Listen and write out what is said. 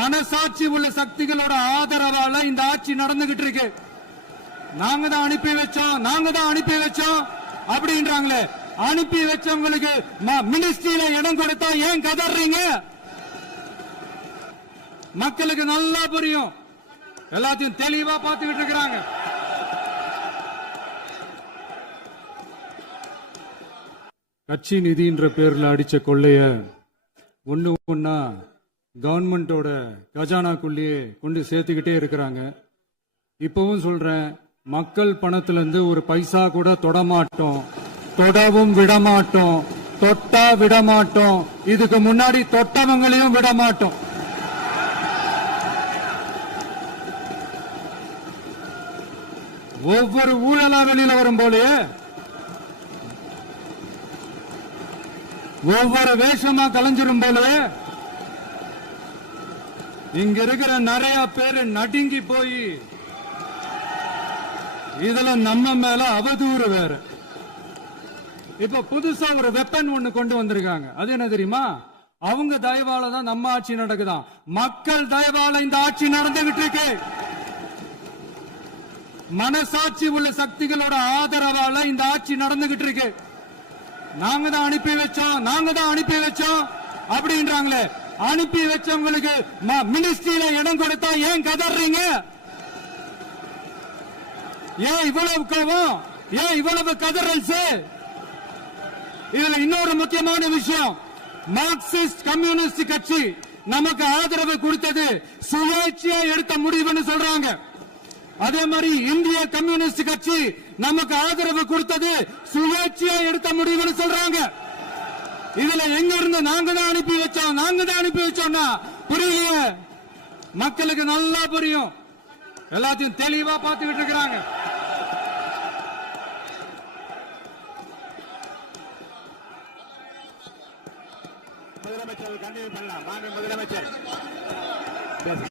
மனசாட்சி உள்ள சக்திகளோட ஆதரவால இந்த ஆட்சி நடந்துகிட்டு இருக்கு. நாங்க தான் அனுப்பி வச்சோம் அப்படின்றாங்களே. அனுப்பி வச்சவங்களுக்கு மினிஸ்ட்ரியில இடம் கொடுத்தா ஏன் கதறீங்க? மக்களுக்கு நல்லா புரியும். எல்லாத்தையும் தெளிவா பார்த்துக்கிட்டு இருக்கிறாங்க. கட்சி நிதின்ற பேர்ல அடிச்ச கொள்ளைய ஒன்னா கவர்மெண்டோட கஜானாக்குள்ளேயே கொண்டு சேர்த்துக்கிட்டே இருக்கிறாங்க. இப்பவும் சொல்றேன், மக்கள் பணத்துல இருந்து ஒரு பைசா கூட தொடமாட்டோம், தொடவும் விடமாட்டோம், தொட்டா விடமாட்டோம். இதுக்கு முன்னாடி தொட்டவங்களையும் விடமாட்டோம். ஒவ்வொரு ஊழலா வெளியில வரும் போலே, ஒவ்வொரு வேஷமா கலைஞ்சிரும் போலே, இங்க இருக்கிற நிறைய பேரு நடுங்கி போய் இதுல நம்ம மேல அவதூறு வேற. இப்ப புதுசா ஒரு வெப்பன் ஒண்ணு கொண்டு வந்திருக்காங்க. அது என்ன தெரியுமா? அவங்க தயவால தான் நம்ம ஆட்சி நடக்குதான். மக்கள் தயவால இந்த ஆட்சி நடந்துகிட்டு இருக்கு. மனசாட்சி உள்ள சக்திகளோட ஆதரவால இந்த ஆட்சி நடந்துகிட்டு இருக்கு. நாங்க தான் அனுப்பி வச்சோம் அப்படின்றாங்களே. அனுப்பி வச்சவங்களுக்கு மினிஸ்ட்ரியில இடம் கொடுத்தா ஏன் கதறீங்க? ஏன் இவ்வளவு கோவம்? ஏன் இவ்வளவு கதறல்? இதுல இன்னொரு முக்கியமான விஷயம், மார்க்சிஸ்ட் கம்யூனிஸ்ட் கட்சி நமக்கு ஆதரவு கொடுத்தது சுயேட்சையா எடுத்த முடிவுன்னு சொல்றாங்க. அதே மாதிரி இந்திய கம்யூனிஸ்ட் கட்சி நமக்கு ஆதரவு கொடுத்தது சுயேட்சையா எடுத்த முடிவுன்னு சொல்றாங்க. இதுல எங்க இருந்து நாங்க தான் அனுப்பி வச்சோம்னா புரியலையே. மக்களுக்கு நல்லா புரியும். எல்லாத்தையும் தெளிவா பார்த்துக்கிட்டு இருக்கிறாங்க. முதலமைச்சர் கண்டிப்பா பண்ணலாம். முதலமைச்சர்